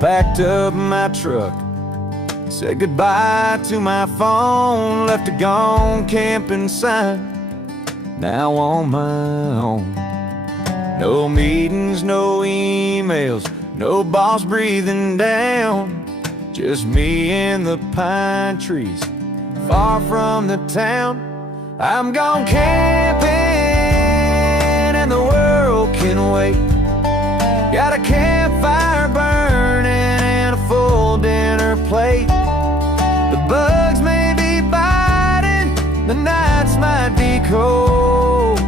packed up my truck, said goodbye to my phone, left a gone camping sign, now on my own. No meetings, no emails, no boss breathing down, just me and the pine trees, far from the town. I'm gone camping and the world can wait. Got a campfire burning and a full dinner plate. The bugs may be biting, the nights might be cold,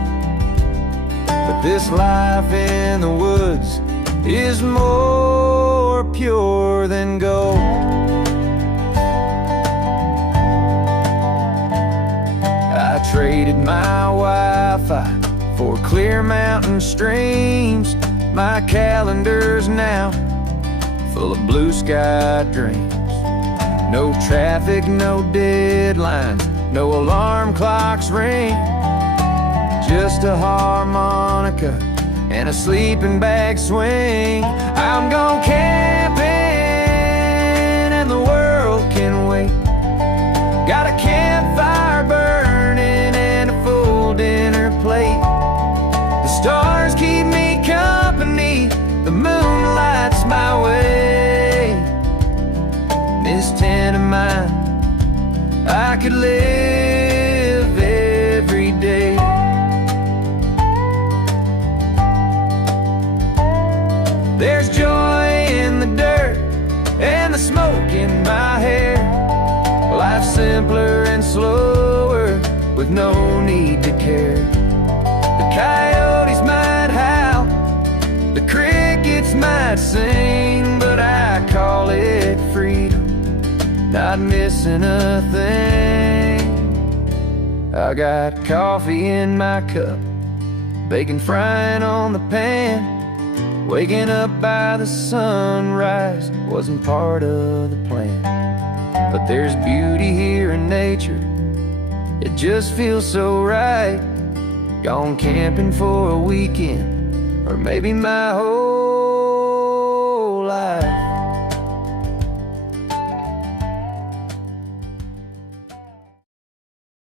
but this life in the woods is more pure than gold. I traded my Wi-Fi for clear mountain streams. My calendar's now full of blue sky dreams. No traffic, no deadlines, no alarm clocks ring, just a harmonica and a sleeping bag swing. I'm gone camping and the world can wait. Got a campfire burning and a full dinner plate. The stars keep me company, the moon lights my way. In this tent of mine, I could live every day. There's joy in the dirt and the smoke in my hair. Life's simpler and slower with no need to care. The coyotes might howl, the crickets might sing, but I call it freedom, not missing a thing. I got coffee in my cup, bacon frying on the pan. Waking up by the sunrise wasn't part of the plan. But there's beauty here in nature, it just feels so right. Gone camping for a weekend, or maybe my whole